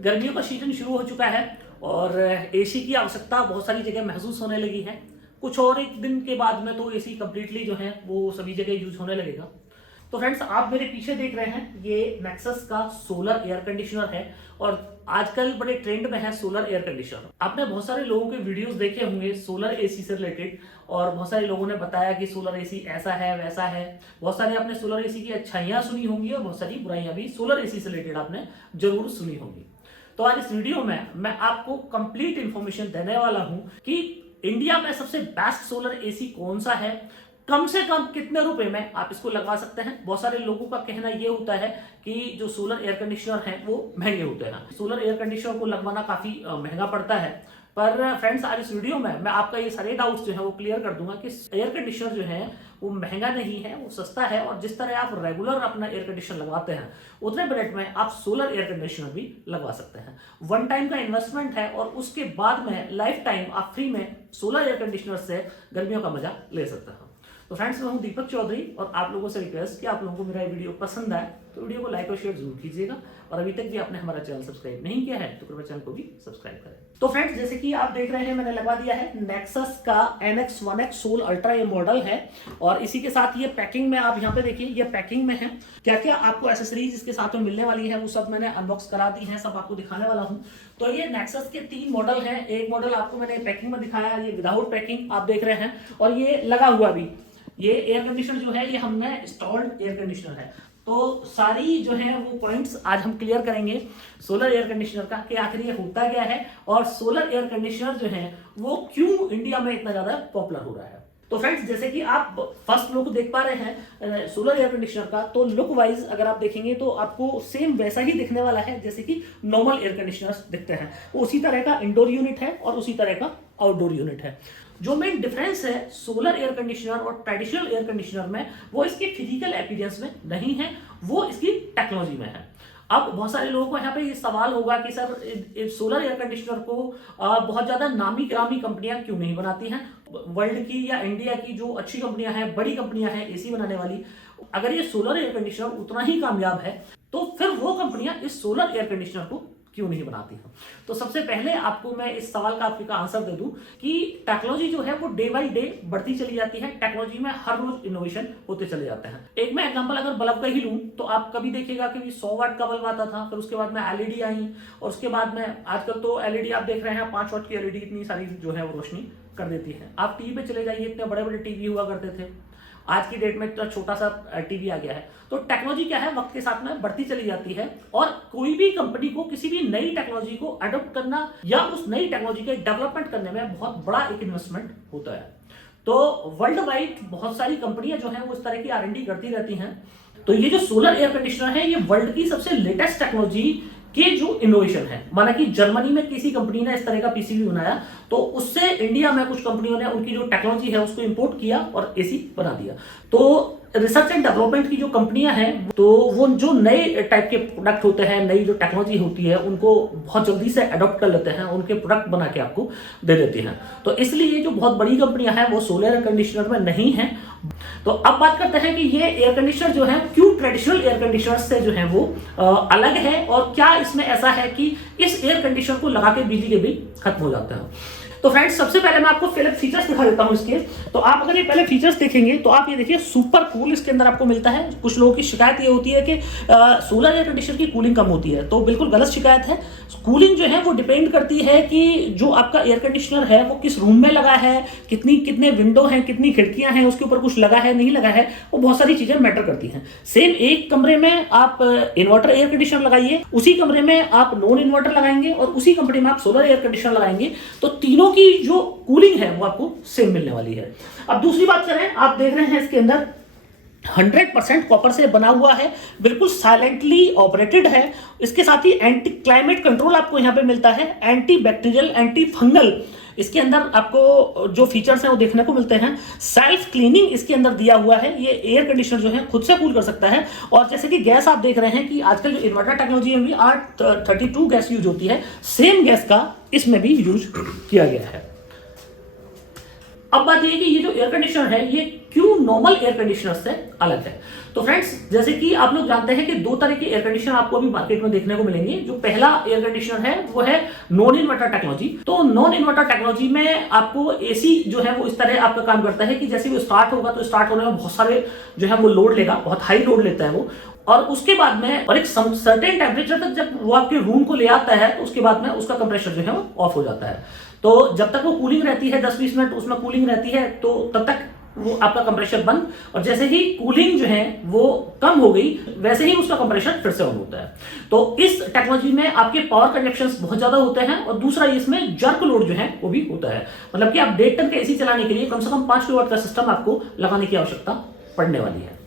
गर्मियों का सीजन शुरू हो चुका है और एसी की आवश्यकता बहुत सारी जगह महसूस होने लगी है। कुछ और एक दिन के बाद में तो एसी कंप्लीटली जो है वो सभी जगह यूज होने लगेगा। तो फ्रेंड्स, आप मेरे पीछे देख रहे हैं ये नेक्सस का सोलर एयर कंडीशनर है और आजकल बड़े ट्रेंड में है सोलर एयर कंडीशनर। आपने बहुत सारे लोगों के वीडियोस देखे होंगे सोलर एसी से रिलेटेड और बहुत सारे लोगों ने बताया कि सोलर एसी ऐसा है वैसा है। बहुत सारे आपने सोलर एसी की अच्छाइयां सुनी होंगी और बहुत सारी बुराइयां भी सोलर एसी से रिलेटेड आपने जरूर सुनी होंगी। तो आज इस वीडियो में मैं आपको कंप्लीट इंफॉर्मेशन देने वाला हूं कि इंडिया में सबसे बेस्ट सोलर एसी कौन सा है, कम से कम कितने रुपए में आप इसको लगा सकते हैं। बहुत सारे लोगों का कहना यह होता है कि जो सोलर एयर कंडीशनर हैं वो महंगे होते हैं। सोलर एयर कंडीशनर को लगवाना काफी महंगा पड़ता है। पर फ्रेंड्स, आज इस वीडियो में मैं आपका ये सारे डाउट्स जो है वो क्लियर कर दूंगा कि एयर कंडीशनर जो है वो महंगा नहीं है, वो सस्ता है और जिस तरह आप रेगुलर अपना एयर कंडीशनर लगवाते हैं उतने बजट में आप सोलर एयर कंडीशनर भी लगवा सकते हैं। वन टाइम का इन्वेस्टमेंट है और उसके बाद में लाइफ टाइम आप फ्री में सोलर एयर कंडीशनर से गर्मियों का मजा ले सकते हैं। तो फ्रेंड्स, मैं हूं दीपक चौधरी और आप लोगों से रिक्वेस्ट कि आप लोगों को मेरा वीडियो पसंद आए तो वीडियो को लाइक और शेयर जरूर कीजिएगा और अभी तक भी आपने हमारा चैनल सब्सक्राइब नहीं किया है तो कृपया चैनल को भी सब्सक्राइब करें। तो फ्रेंड्स, जैसे कि आप देख रहे हैं मैंने लगवा दिया है नेक्सस का NX 1X सोल अल्ट्रा, ये मॉडल है और इसी के साथ ये पैकिंग में आप यहाँ पे देखिए ये पैकिंग में है। क्या क्या आपको एसेसरीज इसके साथ में मिलने वाली है वो सब मैंने अनबॉक्स करा दी है, सब आपको दिखाने वाला हूँ। तो ये नेक्सस के 3 मॉडल हैं। एक मॉडल आपको मैंने पैकिंग में दिखाया, ये विदाउट पैकिंग आप देख रहे हैं और ये लगा हुआ भी। ये एयर कंडीशनर जो है ये हमने इंस्टॉल्ड एयर कंडीशनर है। तो सारी जो है वो पॉइंट्स आज हम क्लियर करेंगे सोलर एयर कंडीशनर का कि आखिर ये होता क्या है और सोलर एयर कंडीशनर जो है वो क्यों इंडिया में इतना ज्यादा पॉपुलर हो रहा है। तो फ्रेंड्स, जैसे कि आप फर्स्ट लुक देख पा रहे हैं सोलर एयर कंडीशनर का, तो लुक वाइज अगर आप देखेंगे तो आपको सेम वैसा ही दिखने वाला है जैसे कि नॉर्मल एयर कंडीशनर्स दिखते हैं। उसी तरह का इंडोर यूनिट है और उसी तरह का आउटडोर यूनिट है। जो मेन डिफरेंस है सोलर एयर कंडीशनर और ट्रेडिशनल एयर कंडीशनर में वो इसके फिजिकल अपीयरेंस में नहीं है, वो इसकी टेक्नोलॉजी में है। अब बहुत सारे लोगों को यहाँ पे ये सवाल होगा कि सर सोलर एयर कंडीशनर को बहुत ज्यादा नामी गिरामी कंपनियां क्यों नहीं बनाती हैं, वर्ल्ड की या इंडिया की जो अच्छी कंपनियां हैं, बड़ी कंपनियां हैं एसी बनाने वाली, अगर ये सोलर एयर कंडीशनर उतना ही कामयाब है तो फिर वो कंपनियां इस सोलर एयर कंडीशनर को क्यों नहीं बनाती हैं। तो सबसे पहले आपको मैं इस सवाल का आपका आंसर दे दूं कि टेक्नोलॉजी जो है वो डे बाय डे बढ़ती चली जाती है। टेक्नोलॉजी में हर रोज इनोवेशन होते चले जाते हैं। एक मैं एग्जांपल अगर बल्ब का ही लूं तो आप कभी देखिएगा कि 100 वाट का बल्ब आता था, फिर उसके बाद में एलईडी आई और उसके बाद में आजकल तो एलईडी आप देख रहे हैं 5 वाट की एलईडी इतनी सारी जो है वो रोशनी कर देती है। आप टीवी पे चले जाइए, इतने बड़े बड़े टीवी हुआ करते थे, आज की डेट में इतना छोटा सा टीवी आ गया है। तो टेक्नोलॉजी क्या है वक्त के साथ में बढ़ती चली जाती है और कोई भी कंपनी को किसी भी नई टेक्नोलॉजी को अडॉप्ट करना या उस नई टेक्नोलॉजी के डेवलपमेंट करने में बहुत बड़ा एक इन्वेस्टमेंट होता है। तो वर्ल्ड वाइड बहुत सारी कंपनियां जो है वो इस तरह की R&D करती रहती हैं। तो ये जो सोलर एयर कंडीशनर है ये वर्ल्ड की सबसे लेटेस्ट टेक्नोलॉजी के जो इनोवेशन है। माना कि जर्मनी में किसी कंपनी ने इस तरह का पीसीबी बनाया तो उससे इंडिया में कुछ कंपनियों ने उनकी जो टेक्नोलॉजी है उसको इंपोर्ट किया और एसी बना दिया। तो रिसर्च एंड डेवलपमेंट की जो कंपनियां हैं तो वो जो नए टाइप के प्रोडक्ट होते हैं, नई जो टेक्नोलॉजी होती है उनको बहुत जल्दी से अडॉप्ट कर लेते हैं, उनके प्रोडक्ट बना के आपको दे देती हैं। तो इसलिए जो बहुत बड़ी कंपनियां हैं वो सोलर एयर कंडीशनर में नहीं है। तो अब बात करते हैं कि ये एयर कंडीशनर जो है क्यों ट्रेडिशनल एयर कंडीशनर से जो है वो अलग है और क्या इसमें ऐसा है कि इस एयर कंडीशनर को लगा के बिजली के बिल खत्म हो जाते हैं। तो फ्रेंड्स, सबसे पहले मैं आपको पहले फीचर्स दिखा देता हूं इसके। तो आप अगर ये पहले फीचर्स देखेंगे तो आप ये देखिए सुपर कूल इसके अंदर आपको मिलता है। कुछ लोगों की शिकायत ये होती है कि सोलर एयर कंडीशनर की कूलिंग कम होती है, तो बिल्कुल गलत शिकायत है। कूलिंग जो है वो डिपेंड करती है कि जो आपका एयर कंडीशनर है वो किस रूम में लगा है, कितने विंडो हैं, कितनी खिड़कियां हैं, उसके ऊपर कुछ लगा है नहीं लगा है, वो बहुत सारी चीजें मैटर करती हैं। सेम एक कमरे में आप इन्वर्टर एयर कंडीशनर लगाइए, उसी कमरे में आप नॉन इन्वर्टर लगाएंगे और उसी कमरे में आप सोलर एयर कंडीशनर लगाएंगे तो तीनों की जो कूलिंग है वो आपको सेम मिलने वाली है। अब दूसरी बात करें, आप देख रहे हैं इसके अंदर 100% कॉपर से बना हुआ है, बिल्कुल साइलेंटली ऑपरेटेड है। इसके साथ ही एंटी क्लाइमेट कंट्रोल आपको यहां पे मिलता है, एंटी बैक्टीरियल, एंटी फंगल इसके अंदर आपको जो फीचर्स हैं वो देखने को मिलते हैं। सेल्फ क्लीनिंग इसके अंदर दिया हुआ है, ये एयर कंडीशनर जो है खुद से कूल कर सकता है। और जैसे कि गैस आप देख रहे हैं कि आजकल जो इन्वर्टर टेक्नोलॉजी में भी R32 गैस यूज होती है, सेम गैस का इसमें भी यूज किया गया है। अब बात यह है कि ये जो एयर कंडीशनर है ये क्यों नॉर्मल एयर कंडीशनर से अलग है। तो फ्रेंड्स, जैसे कि आप लोग जानते हैं कि दो तरह के एयर कंडीशनर आपको अभी मार्केट में देखने को मिलेंगे। जो पहला एयर कंडीशनर है वो है नॉन इन्वर्टर टेक्नोलॉजी। तो नॉन इन्वर्टर टेक्नोलॉजी में आपको एसी जो है वो इस तरह आपका काम करता है कि जैसे वो स्टार्ट होगा तो स्टार्ट होने में बहुत सारे जो है वो लोड लेगा, बहुत हाई लोड लेता है वो, और उसके बाद में और एक सर्टेन टेम्परेचर तक जब वो आपके रूम को ले आता है तो उसके बाद में उसका कंप्रेसर जो है वो ऑफ हो जाता है। तो जब तक वो कूलिंग रहती है 10-20 मिनट उसमें कूलिंग रहती है तो तब तक वो आपका कंप्रेसर बंद, और जैसे ही कूलिंग जो है वो कम हो गई वैसे ही उसका कंप्रेसर फिर से ऑन होता है। तो इस टेक्नोलॉजी में आपके पावर कंजप्शन बहुत ज्यादा होते हैं, और दूसरा इसमें जर्क लोड जो है वो भी होता है। मतलब कि आप 1.5 टन का एसी चलाने के लिए कम से कम 5 किलोवाट का सिस्टम आपको लगाने की आवश्यकता पड़ने वाली है।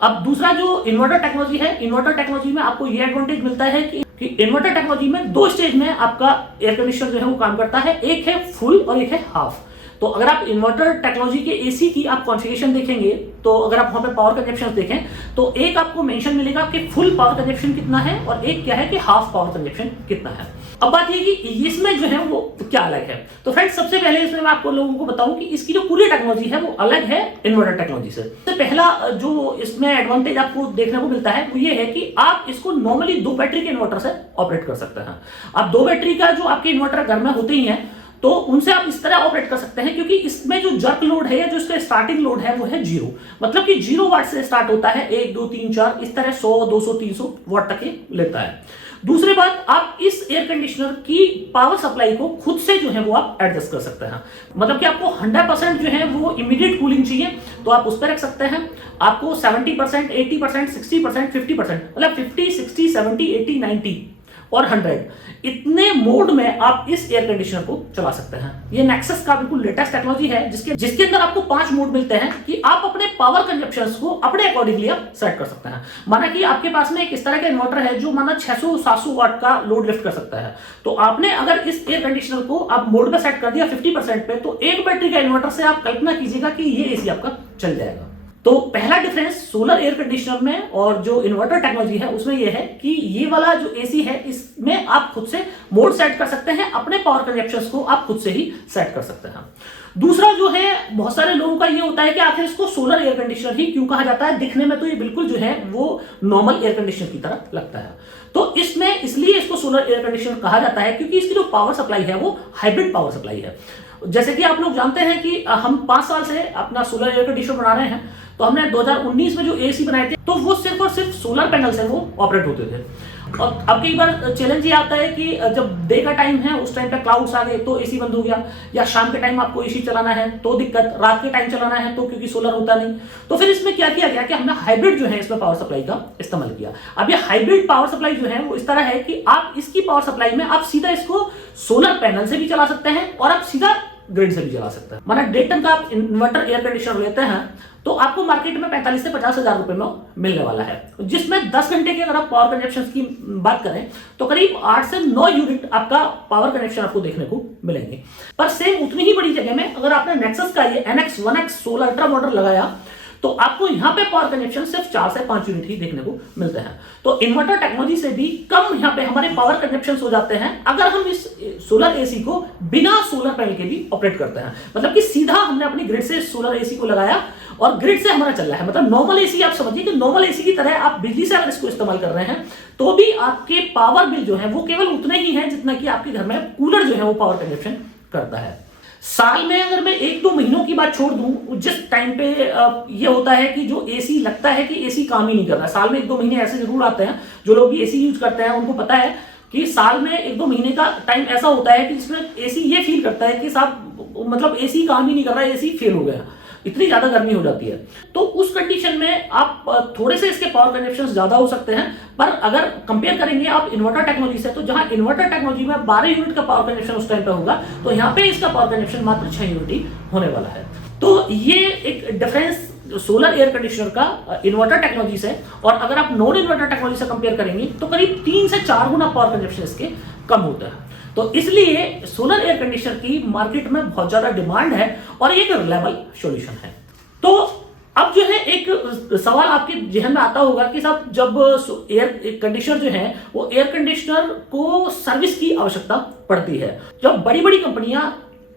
अब दूसरा जो इन्वर्टर टेक्नोलॉजी है, इन्वर्टर टेक्नोलॉजी में आपको ये एडवांटेज मिलता है कि इन्वर्टर टेक्नोलॉजी में 2 स्टेज में आपका एयर कंडीशनर जो है वो काम करता है। एक है फुल और एक है हाफ। तो अगर आप इन्वर्टर टेक्नोलॉजी के एसी की आप कॉन्फ़िगरेशन देखेंगे तो अगर आप वहां पे पावर कंजप्शन देखें तो एक आपको मेंशन मिलेगा कि फुल पावर कंजप्शन कितना है और एक क्या है कि हाफ पावर कंजप्शन कितना है। अब बात ये कि इसमें जो है वो क्या अलग है। तो फ्रेंड्स, सबसे पहले इसमें मैं आपको लोगों को बताऊं कि इसकी जो पूरी टेक्नोलॉजी है वो अलग है इन्वर्टर टेक्नोलॉजी से। तो पहला जो इसमें एडवांटेज आपको देखने को मिलता है वो ये है कि आप इसको नॉर्मली 2 बैटरी के इन्वर्टर से ऑपरेट कर सकते हैं। अब 2 बैटरी का जो आपके इन्वर्टर घर में होते ही हैं तो उनसे आप इस तरह ऑपरेट कर सकते हैं, क्योंकि इसमें जो जर्क लोड है या जो इसका स्टार्टिंग लोड है वो है 0। मतलब कि 0 वाट से स्टार्ट होता है, 1 2 3 4 इस तरह 100 200 300 वाट तक लेता है। दूसरी बात, आप इस एयर कंडीशनर की पावर सप्लाई को खुद से जो है वो आप एडजस्ट कर सकते हैं। मतलब कि आपको 100% जो है वो इमीडिएट कूलिंग चाहिए तो आप उस पर रख सकते हैं। आपको 70%, 80%, 60%, 50%, मतलब 50, 60, 70, 80, 90 और 100 इतने मोड में आप इस एयर कंडीशनर को चला सकते हैं। ये नेक्सस का बिल्कुल लेटेस्ट टेक्नोलॉजी है जिसके अंदर आपको 5 मोड मिलते हैं कि आप अपने पावर कंजप्शन को अपने अकॉर्डिंगली आप सेट कर सकते हैं। माना कि आपके पास में एक इस तरह का इन्वर्टर है जो माना 600-700 वाट का लोड लिफ्ट कर सकता है, तो आपने अगर इस एयर कंडीशनर को आप मोड पे सेट कर दिया 50% पे, तो एक बैटरी का इन्वर्टर से आप कल्पना कीजिएगा कि ये एसी आपका चल जाएगा। तो पहला डिफरेंस सोलर एयर कंडीशनर में और जो इन्वर्टर टेक्नोलॉजी है उसमें यह है कि ये वाला जो एसी है इसमें आप खुद से मोड सेट कर सकते हैं, अपने पावर कंजप्शन को आप खुद से ही सेट कर सकते हैं। दूसरा जो है, बहुत सारे लोगों का ये होता है कि आखिर इसको सोलर एयर कंडीशनर ही क्यों कहा जाता है। दिखने में तो ये बिल्कुल जो है वो नॉर्मल एयर कंडीशनर की तरह लगता है। तो इसमें इसलिए इसको सोलर एयर कंडीशनर कहा जाता है क्योंकि इसकी जो पावर सप्लाई है वो हाइब्रिड पावर सप्लाई है। जैसे कि आप लोग जानते हैं कि हम 5 साल से अपना सोलर एयर कंडीशनर बना रहे हैं, तो हमने 2019 में जो एसी बनाए थे तो वो सिर्फ और सिर्फ सोलर पैनल से वो ऑपरेट होते थे। और अब कई बार चैलेंज ये आता है कि जब डे का टाइम है उस टाइम पे क्लाउड्स आ गए तो एसी बंद हो गया, या शाम के टाइम आपको एसी चलाना है तो दिक्कत, रात के टाइम चलाना है तो क्योंकि सोलर होता नहीं। तो फिर इसमें क्या किया गया कि हमने हाइब्रिड जो है इसमें पावर सप्लाई का इस्तेमाल किया। अब ये हाइब्रिड पावर सप्लाई जो है वो इस तरह है कि आप इसकी पावर सप्लाई में आप सीधा इसको सोलर पैनल से भी चला सकते हैं और आप सीधा ग्रिड से भी चला सकते हैं। माना 1.5 टन का आप इन्वर्टर एयर कंडीशनर लेते हैं तो आपको मार्केट में 45 से 50 हजार रुपए में मिलने वाला है, जिसमें 10 घंटे की अगर आप पावर कंजप्शन की बात करें तो करीब 8 से 9 यूनिट आपका पावर कनेक्शन आपको देखने को मिलेंगे। पर सेम उतनी ही बड़ी जगह में अगर आपने नेक्सस का ये NX 1X solar ultra model लगाया तो आपको यहां पे पावर कंजप्शन सिर्फ 4 से 5 यूनिट ही देखने को मिलते हैं। तो इन्वर्टर टेक्नोलॉजी से भी कम यहां पे हमारे पावर कंजप्शन हो जाते हैं अगर हम इस सोलर एसी को बिना सोलर पैनल के भी ऑपरेट करते हैं। मतलब कि सीधा हमने अपनी ग्रिड से सोलर एसी को लगाया और ग्रिड से हमारा चल रहा है। मतलब नॉर्मल एसी आप समझिए कि नॉर्मल एसी की तरह आप बिजली से अगर इसको इस्तेमाल कर रहे हैं तो भी आपके पावर बिल जो है वो केवल उतने ही है जितना कि आपके घर में कूलर जो है वो पावर कंजप्शन करता है। साल में अगर मैं 1-2 महीनों की बात छोड़ दूं, जिस टाइम पे ये होता है कि जो एसी लगता है कि एसी काम ही नहीं कर रहा, साल में 1-2 महीने ऐसे जरूर आते हैं। जो लोग भी एसी यूज करते हैं उनको पता है कि साल में 1-2 महीने का टाइम ऐसा होता है कि जिसमें एसी ये फील करता है कि साहब मतलब एसी काम ही नहीं कर रहा है, एसी फेल हो गया, इतनी ज्यादा गर्मी हो जाती है। तो उस कंडीशन में आप थोड़े से इसके पावर कंजप्शन ज्यादा हो सकते हैं। पर अगर कंपेयर करेंगे आप इन्वर्टर टेक्नोलॉजी से, तो जहां इन्वर्टर टेक्नोलॉजी में 12 यूनिट का पावर कंजप्शन उस टाइम पे होगा तो यहाँ पे इसका पावर कंजप्शन मात्र 6 यूनिट ही होने वाला है। तो ये एक डिफरेंस सोलर एयर कंडीशनर का इन्वर्टर टेक्नोलॉजी से, और अगर आप नॉन इन्वर्टर टेक्नोलॉजी से कंपेयर करेंगे तो करीब 3 से 4 गुना पावर कंजप्शन इसके कम होता है। तो इसलिए सोलर एयर कंडीशनर की मार्केट में बहुत ज्यादा डिमांड है और एक रिलायबल सॉल्यूशन है। तो अब जो है एक सवाल आपके जहन में आता होगा कि साहब जब एयर कंडीशनर जो है वो एयर कंडीशनर को सर्विस की आवश्यकता पड़ती है, जब बड़ी बड़ी कंपनियां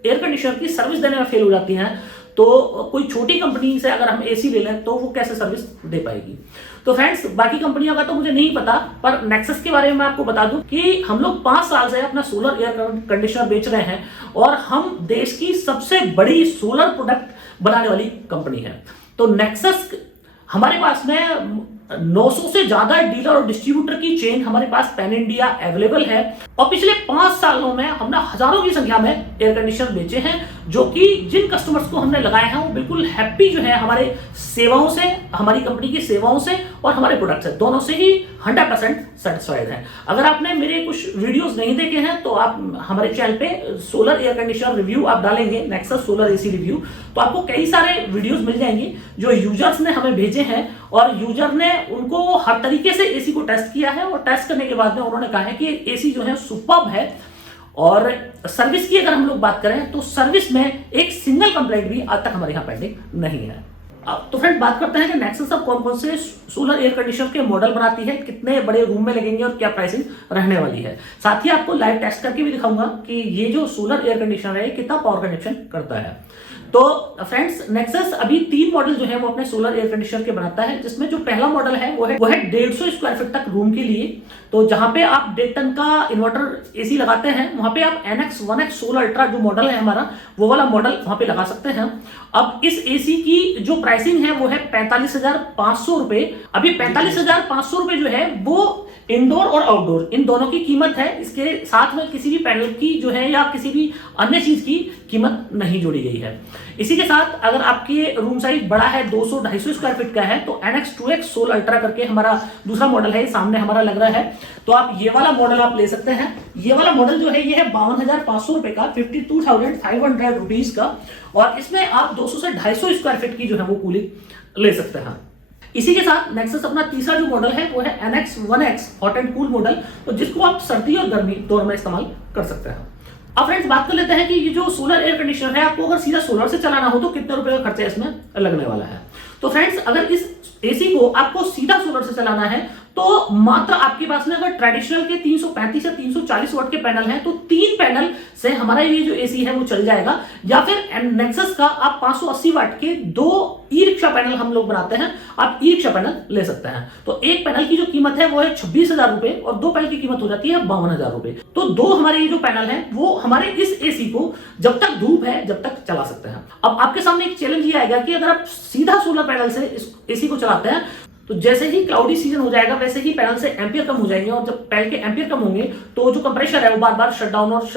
एयर कंडीशनर की सर्विस देने में फेल हो जाती हैं, तो कोई छोटी कंपनी से अगर हम एसी ले लें तो वो कैसे सर्विस दे पाएगी। तो फ्रेंड्स, बाकी कंपनियों का तो मुझे नहीं पता, पर नेक्सस के बारे में मैं आपको बता दूं कि हम लोग 5 साल से अपना सोलर एयर कंडीशनर बेच रहे हैं और हम देश की सबसे बड़ी सोलर प्रोडक्ट बनाने वाली कंपनी है। तो नेक्सस हमारे पास में 900 से ज्यादा डीलर और डिस्ट्रीब्यूटर की चेन हमारे पास पैन इंडिया अवेलेबल है और पिछले 5 सालों में हमने हजारों की संख्या में एयर कंडीशनर बेचे हैं, जो कि जिन कस्टमर्स को हमने लगाए हैं वो बिल्कुल हैप्पी जो है हमारे सेवाओं से, हमारी कंपनी की सेवाओं से और हमारे प्रोडक्ट से, दोनों से ही 100% सेटिस्फाइड हैं। अगर आपने मेरे कुछ वीडियोस नहीं देखे हैं तो आप हमारे चैनल पे सोलर एयर कंडीशनर रिव्यू आप डालेंगे, नेक्सस सोलर एसी रिव्यू, तो आपको कई सारे वीडियोस मिल जाएंगे जो यूजर्स ने हमें भेजे हैं और यूजर ने उनको हर तरीके से एसी को टेस्ट किया है और टेस्ट करने के बाद में उन्होंने कहा है कि एसी जो है सुपर्ब है। और सर्विस की अगर हम लोग बात करें तो सर्विस में एक सिंगल कंप्लेंट भी आज तक हमारे यहाँ पेंडिंग नहीं है। तो फ्रेंड, बात करते हैं कि नेक्सस अब कौन कौन से सोलर एयर कंडीशनर के मॉडल बनाती है, कितने बड़े रूम में लगेंगे और क्या प्राइसिंग रहने वाली है। साथ ही आपको लाइव टेस्ट करके भी दिखाऊंगा कि ये जो सोलर एयर कंडीशनर है कितना पावर कंजप्शन करता है। तो फ्रेंड्स, नेक्सस अभी 3 मॉडल जो है वो अपने सोलर एयर कंडीशनर के बनाता है, जिसमें जो पहला मॉडल है वो है 150 स्क्वायर फीट तक रूम के लिए। तो जहां पे आप 1.5 टन का इन्वर्टर एसी लगाते हैं वहां पे आप NX 1X सोलर अल्ट्रा जो मॉडल है हमारा, वो वाला मॉडल वहां पे लगा सकते हैं। अब इस एसी की जो प्राइसिंग है वो है 45,500 रुपए। अभी 45,500 रुपए जो है वो इंडोर और आउटडोर इन दोनों की कीमत है। इसके साथ में किसी भी पैनल की जो है या किसी भी अन्य चीज की कीमत नहीं जोड़ी गई है। इसी के साथ अगर आपके रूम साइज बड़ा है, 200-250 स्क्वायर फीट का है, तो NX 2X सोलर अल्ट्रा करके हमारा दूसरा मॉडल है, सामने हमारा लग रहा है, तो आप ये वाला मॉडल आप ले सकते हैं। ये वाला मॉडल जो है ये है 52,500 रुपए का, 52,500 रुपीज का, और इसमें आप 200 से 250 स्क्वायर फीट की जो है वो कूलिंग ले सकते हैं। इसी के साथ नेक्सस अपना तीसरा जो मॉडल है वो है NX 1X hot and cool model, तो जिसको आप सर्दी और गर्मी दोनों में इस्तेमाल कर सकते हैं। अब फ्रेंड्स, बात कर लेते हैं कि ये जो सोलर एयर कंडीशनर है आपको अगर सीधा सोलर से चलाना हो तो कितने रुपए का खर्चा इसमें लगने वाला है। तो फ्रेंड्स, अगर इस एसी को आपको सीधा सोलर से चलाना है तो मात्र आपके पास में अगर ट्रेडिशनल के 335 या 340 वाट के पैनल हैं तो 3 पैनल से हमारा ये जो एसी है वो चल जाएगा, या फिर नेक्सस का आप 580 वाट के 2 ई रिक्शा पैनल हम लोग बनाते हैं, आप ई रिक्शा पैनल ले सकते हैं। तो एक पैनल की जो कीमत है वो है 26,000 रुपए और 2 पैनल की कीमत हो जाती है 52,000 रुपए। तो 2 हमारे ये जो पैनल है वो हमारे इस एसी को जब तक धूप है जब तक चला सकते हैं। अब आपके सामने एक चैलेंज ये आएगा कि अगर आप सीधा सोलर पैनल से इस एसी को चलाते हैं तो जैसे ही क्लाउडी सीजन हो जाएगा वैसे ही पैनल से एम्पियर कम हो जाएंगे, और जब पैनल के एम्पियर कम होंगे तो जो कंप्रेसर है वो बार बार शट डाउन और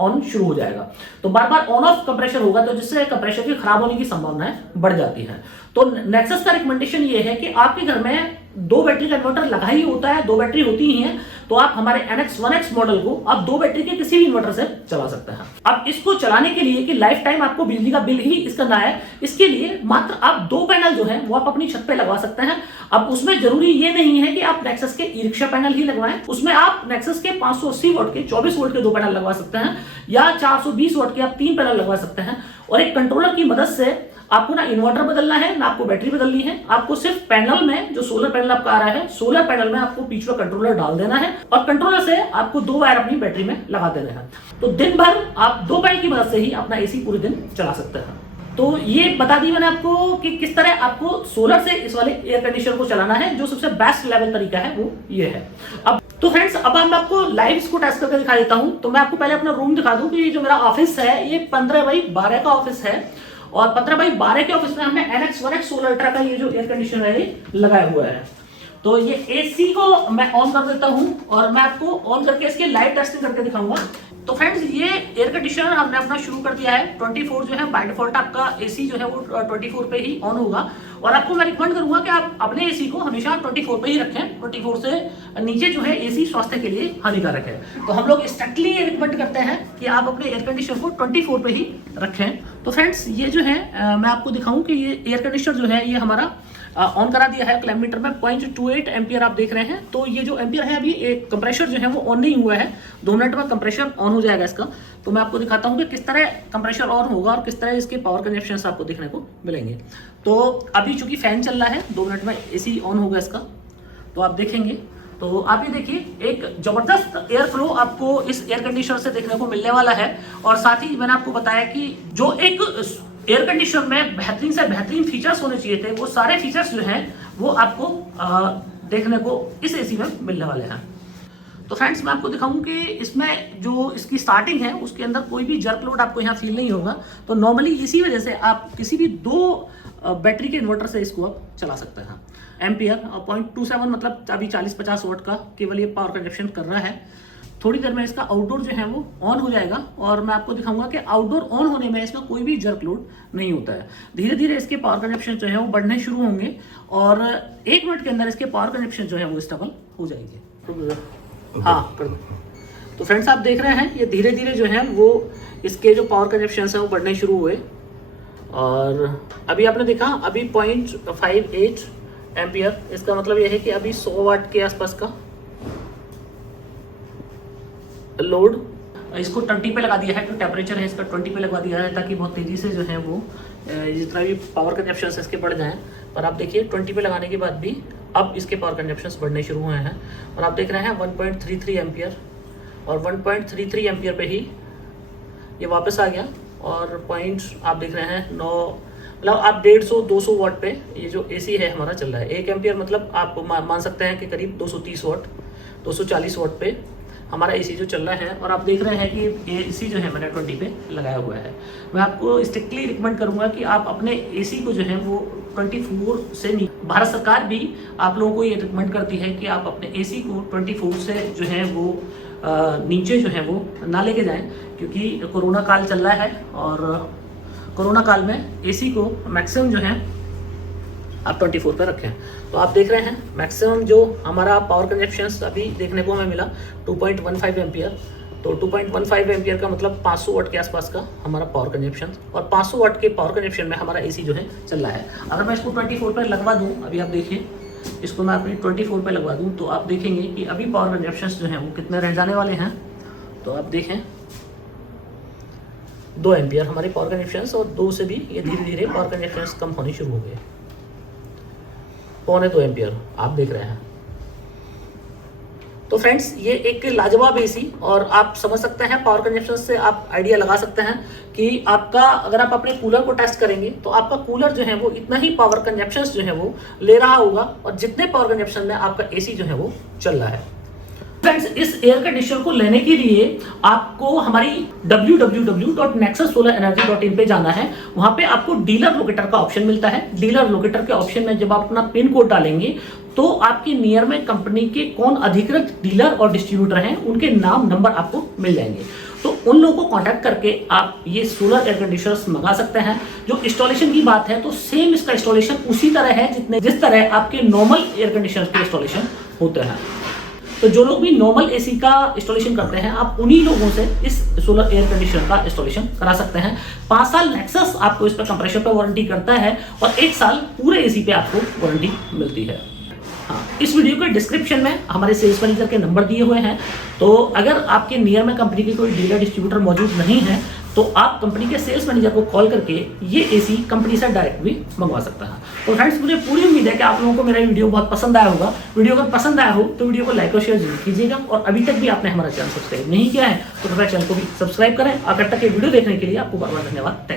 ऑन शुरू हो जाएगा, तो बार बार ऑन ऑफ कंप्रेसर होगा, तो जिससे कंप्रेसर की खराब होने की संभावनाएं बढ़ जाती हैं। तो नेक्सस का रिकमेंडेशन ये है कि आपके घर में 2 बैटरी का इन्वर्टर लगा ही होता है, 2 बैटरी होती ही है, तो आप हमारे NX 1X मॉडल को आप 2 बैटरी के किसी भी इन्वर्टर से चला सकते हैं। अब इसको चलाने के लिए कि लाइफ टाइम आपको बिजली का बिल ही इसका ना है, इसके लिए मात्र आप 2 पैनल जो है वो आप अपनी छत पे लगवा सकते हैं। अब उसमें जरूरी ये नहीं है कि आप नेक्सस के ई रिक्शा पैनल ही लगवाएं, उसमें आप नेक्सस के 580 वाट के 24 वोल्ट के 2 पैनल लगवा सकते हैं, या 420 वाट के आप 3 पैनल लगवा सकते हैं। और एक कंट्रोलर की मदद से आपको ना इन्वर्टर बदलना है ना आपको बैटरी बदलनी है, आपको सिर्फ पैनल में जो सोलर पैनल आपका आ रहा है, सोलर पैनल में आपको बीच में कंट्रोलर डाल देना है और कंट्रोलर से आपको 2 वायर अपनी बैटरी में लगा देने हैं। तो दिन भर आप 2 पैनल की मदद से ही अपना एसी पूरे दिन चला सकते हैं। तो ये बता दी मैंने आपको कि किस तरह आपको सोलर से इस वाले एयर कंडीशनर को चलाना है। जो सबसे बेस्ट लेवल तरीका है वो ये है। अब तो फ्रेंड्स, अब मैं आपको लाइव इसको टेस्ट करके दिखा देता हूं। तो मैं आपको पहले अपना रूम दिखा दूं कि जो मेरा ऑफिस है ये 15x12 का ऑफिस है, और 15x12 के ऑफिस में हमने NX 1X सोलर अल्ट्रा का ये जो एयर कंडीशनर है ये लगाया हुआ है। तो ये एसी को मैं ऑन कर देता हूं और मैं आपको ऑन करके इसके लाइव टेस्टिंग करके दिखाऊंगा। तो फ्रेंड्स, ये एयर कंडीशनर हमने अपना शुरू कर दिया है। 24 जो है बाय डिफॉल्ट आपका एसी जो है वो 24 पे ही ऑन होगा, और आपको मैं रिकमेंड करूंगा कि आप अपने एसी को हमेशा 24 पे ही रखें। 24 से नीचे जो है एसी स्वास्थ्य के लिए हानिकारक है। तो हम लोग स्ट्रिक्टली ये रिकमेंड करते हैं कि आप अपने एयर कंडीशनर को 24 पे ही रखें। तो फ्रेंड्स, ये जो है मैं आपको दिखाऊं कि ये एयर कंडीशनर जो है ये हमारा ऑन करा दिया है क्लैममीटर में 0.28 एम्पियर आप देख रहे हैं। तो ये जो एम्पियर है अभी एक कंप्रेसर जो है वो ऑन नहीं हुआ है, 2 मिनट में कंप्रेसर ऑन हो जाएगा इसका। तो मैं आपको दिखाता हूँ कि किस तरह कंप्रेसर ऑन होगा और किस तरह इसके पावर कंजप्शन आपको देखने को मिलेंगे। तो अभी चूंकि फैन चल रहा है, 2 मिनट में एसी ऑन होगा इसका, तो आप देखेंगे तो आप ये देखिए एक जबरदस्त एयर फ्लो आपको इस एयर कंडीशनर से देखने को मिलने वाला है। और साथ ही मैंने आपको बताया कि जो एक एयर कंडीशनर में बेहतरीन से बेहतरीन फीचर्स होने चाहिए थे, वो सारे फीचर्स जो हैं वो आपको देखने को इस एसी में मिलने वाले हैं। तो फ्रेंड्स मैं आपको दिखाऊं कि इसमें जो इसकी स्टार्टिंग है उसके अंदर कोई भी जर्क लोड आपको यहाँ फील नहीं होगा। तो नॉर्मली इसी वजह से आप किसी भी 2 बैटरी के इन्वर्टर से इसको आप चला सकते हैं। एम्पियर 0.27 मतलब अभी 40-50 वाट का केवल ये पावर कंजप्शन कर रहा है। थोड़ी देर में इसका आउटडोर जो है वो ऑन हो जाएगा और मैं आपको दिखाऊंगा कि आउटडोर ऑन होने में इसमें कोई भी जर्क लोड नहीं होता है। धीरे धीरे इसके पावर कंजप्शन जो है वो बढ़ने शुरू होंगे और 1 मिनट के अंदर इसके पावर कंजप्शन जो है वो स्टेबल हो जाएगी। हाँ कर दो। तो फ्रेंड्स आप देख रहे हैं ये धीरे धीरे जो है वो इसके जो पावर कंजप्शन है वो बढ़ने शुरू हुए और अभी आपने देखा अभी 0.58 एम्पियर। इसका मतलब यह है कि अभी 100 वाट के आसपास का लोड। इसको 20 पे लगा दिया है, जो टेम्परेचर है इसका 20 पे लगवा दिया है ताकि बहुत तेज़ी से जो है वो जितना भी पावर कंजप्शन इसके बढ़ जाएं। पर आप देखिए 20 पे लगाने के बाद भी अब इसके पावर कंजप्शन बढ़ने शुरू हुए हैं और आप देख रहे हैं 1.33 एम्पियर और 1.33 एम्पियर पे ही ये वापस आ गया और पॉइंट आप देख रहे हैं 9 मतलब आप 150-200 वाट पे ये जो एसी है हमारा चल रहा है। 1 एम्पियर मतलब आप मान सकते हैं कि करीब 230 वाट 240 वाट पे हमारा एसी जो चल रहा है। और आप देख रहे हैं कि ये एसी जो है मैंने 20 पे लगाया हुआ है। मैं आपको स्ट्रिक्टली रिकमेंड करूंगा कि आप अपने एसी को जो है वो 24 से नहीं, भारत सरकार भी आप लोगों को ये रिकमेंड करती है कि आप अपने एसी को 24 से जो है वो नीचे जो है वो ना लेके जाएं, क्योंकि कोरोना काल चल रहा है और कोरोना काल में एसी को मैक्सिमम जो है आप 24 पे रखें। तो आप देख रहे हैं मैक्सिमम जो हमारा पावर कंजप्शन अभी देखने को हमें मिला 2.15 एम्पियर। तो 2.15 एम्पियर का मतलब 500 वाट के आसपास का हमारा पावर कंजप्शन और 500 वाट के पावर कंजप्शन में हमारा एसी जो है चल रहा है। अगर मैं इसको 24 पे लगवा दूँ, अभी आप देखिए इसको मैं अपनी 24 पे लगवा दूँ तो आप देखेंगे कि अभी पावर कंजप्शन जो है वो कितने रह जाने वाले हैं। तो आप देखें 2 एम्पियर हमारे पावर कंजप्शन और 2 से भी ये धीरे धीरे पावर कंजप्शन कम होने शुरू हो गए। 1.25 एम्पियर आप देख रहे हैं। तो फ्रेंड्स ये एक लाजवाब एसी और आप समझ सकते हैं पावर कंजप्शन से आप आइडिया लगा सकते हैं कि आपका अगर आप अपने कूलर को टेस्ट करेंगे तो आपका कूलर जो है वो इतना ही पावर कंजप्शन जो है वो ले रहा होगा और जितने पावर कंजप्शन में आपका एसी जो है वो चल रहा है। फ्रेंड्स इस एयर कंडीशनर को लेने के लिए आपको हमारी www.nexussolarenergy.in पे जाना है। वहां पे आपको डीलर लोकेटर का ऑप्शन मिलता है। डीलर लोकेटर के ऑप्शन में जब आप अपना पिन कोड डालेंगे तो आपकी नियर में कंपनी के कौन अधिकृत डीलर और डिस्ट्रीब्यूटर हैं उनके नाम नंबर आपको मिल जाएंगे। तो उन लोगों को कांटेक्ट करके आप ये सोलर एयर कंडीशनर्स मंगा सकते हैं। जो इंस्टॉलेशन की बात है तो सेम इसका इंस्टॉलेशन उसी तरह है जिस तरह आपके नॉर्मल एयर कंडीशनर के इंस्टॉलेशन होते हैं। तो जो लोग भी नॉर्मल एसी का इंस्टॉलेशन करते हैं आप उन्हीं लोगों से इस सोलर एयर कंडीशनर का इंस्टॉलेशन करा सकते हैं। 5 साल नेक्सस आपको इस पर कंप्रेसर पर वारंटी करता है और 1 साल पूरे एसी पे आपको वारंटी मिलती है। हाँ, इस वीडियो के डिस्क्रिप्शन में हमारे सेल्स मैनेजर के नंबर दिए हुए हैं। तो अगर आपके नियर में कंपनी की कोई डीलर डिस्ट्रीब्यूटर मौजूद नहीं है तो आप कंपनी के सेल्स मैनेजर को कॉल करके ये एसी कंपनी से डायरेक्ट भी मंगवा सकता है। तो फ्रेंड्स मुझे पूरी उम्मीद है कि आप लोगों को मेरा वीडियो बहुत पसंद आया होगा। वीडियो अगर पसंद आया हो तो वीडियो को लाइक और शेयर जरूर कीजिएगा और अभी तक भी आपने हमारा चैनल सब्सक्राइब नहीं किया है तो कृपया चैनल को भी सब्सक्राइब करें। आखिर तक ये वीडियो देखने के लिए आपको बहुत बहुत धन्यवाद। Thank you.